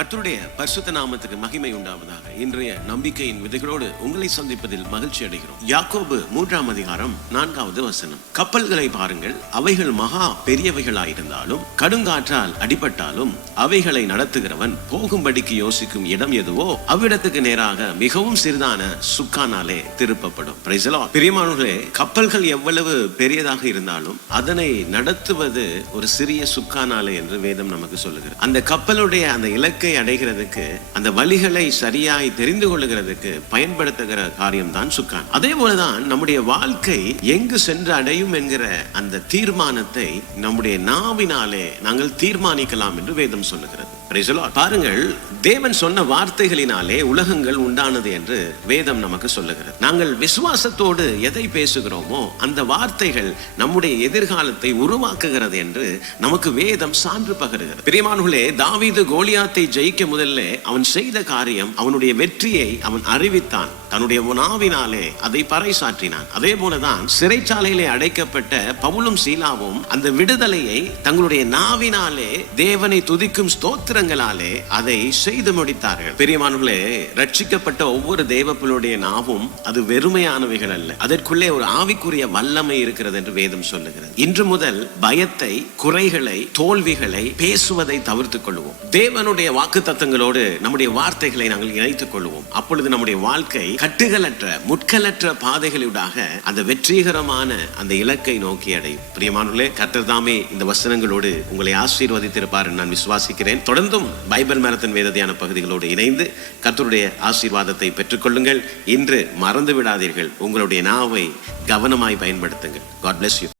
கர்த்தருடைய பரிசுத்த நாமத்துக்கு மகிமை உண்டாவதாக. இன்றைய நம்பிக்கையின் விதைகளோடு உங்களை சந்திப்பதில் மகிழ்ச்சி அடைகிறோம். யாக்கோபு 3ஆம் அதிகாரம் 4வது வசனம். கப்பல்களை பாருங்கள், அவைகள் மகா பெரியவைகளாயிருந்தாலும் கடுங்காற்றால் அடிபட்டாலும் அவைகளை நடத்துகிறவன் போகும்படிக்கு யோசிக்கும் இடம் எதுவோ அவ்விடத்துக்கு நேராக மிகவும் சிறிதான சுக்கானாலே திருப்பப்படும். பிரியமானவர்களே, கப்பல்கள் எவ்வளவு பெரியதாக இருந்தாலும் அதனை நடத்துவது ஒரு சிறிய சுக்கானாலே என்று வேதம் நமக்கு சொல்லுகிறது. அந்த கப்பலுடைய அந்த இலக்கை அடைகிறதுக்கு, அந்த வழிகளை சரியாய் தெரிந்து கொள்ளுகிறதுக்கு பயன்படுத்துகிற காரியம் தான் சுக்கான். அதே போலதான் நம்முடைய வாழ்க்கை எங்கு சென்று அடையும் என்கிற அந்த தீர்மானத்தை நம்முடைய நாவினாலே நாங்கள் தீர்மானிக்கலாம் என்று வேதம் சொல்லுகிறது. பாருங்கள், தேவன் சொன்ன வார்த்தைகளினாலே உலகங்கள் உண்டானது என்று வேதம் நமக்கு சொல்லுகிறது. நாங்கள் விசுவாசத்தோடு எதை பேசுகிறோமோ அந்த வார்த்தைகள் நம்முடைய எதிர்காலத்தை உருவாக்குகிறது என்று நமக்கு வேதம் சான்று பகருகிறது. பிரியமானவர்களே, தாவீது கோலியாத்தை ஜெயிக்க முதல்ல அவன் செய்த காரியம், அவனுடைய வெற்றியை அவன் அறிவித்தான், தன்னுடைய நாவினாலே அதை பறைசாற்றினான். அதே போலதான் சிறைச்சாலையிலே அடைக்கப்பட்ட பவுலும் சீலாவும் அந்த விடுதலையை தங்களுடைய நாவினாலே தேவனை துதிக்கும் ஸ்தோத்திரங்களாலே அதை செய்து முடித்தார்கள். பிரியமானவர்களே, ரட்சிக்கப்பட்ட ஒவ்வொரு தேவப்பிள்ளையுடைய நாவும் அது வெறுமையானவைகள் அல்ல, அதற்குள்ளே ஒரு ஆவிக்குரிய வல்லமை இருக்கிறது என்று வேதம் சொல்லுகிறது. இன்று முதல் பயத்தை, குறைகளை, தோல்விகளை பேசுவதை தவிர்த்துக் கொள்வோம். தேவனுடைய வாக்கு தத்தங்களோடு நம்முடைய வார்த்தைகளை நாங்கள் இணைத்துக் கொள்வோம். அப்பொழுது நம்முடைய வாழ்க்கை கட்டுகளற்ற, முட்களற்ற பாதைகளூடாக அந்த வெற்றிகரமான அந்த இலக்கை நோக்கி அடையும். பிரியமானவர்களே, கர்த்தர் தாமே இந்த வசனங்களோடு உங்களை ஆசீர்வதித்திருப்பார் நான் விசுவாசிக்கிறேன். தொடர்ந்தும் பைபிள் மேரத்தன் வேத தியான பகுதிகளோடு இணைந்து கர்த்தருடைய ஆசீர்வாதத்தை பெற்றுக்கொள்ளுங்கள். இன்று மறந்து விடாதீர்கள், உங்களுடைய நாவை கவனமாய் பயன்படுத்துங்கள். God bless you.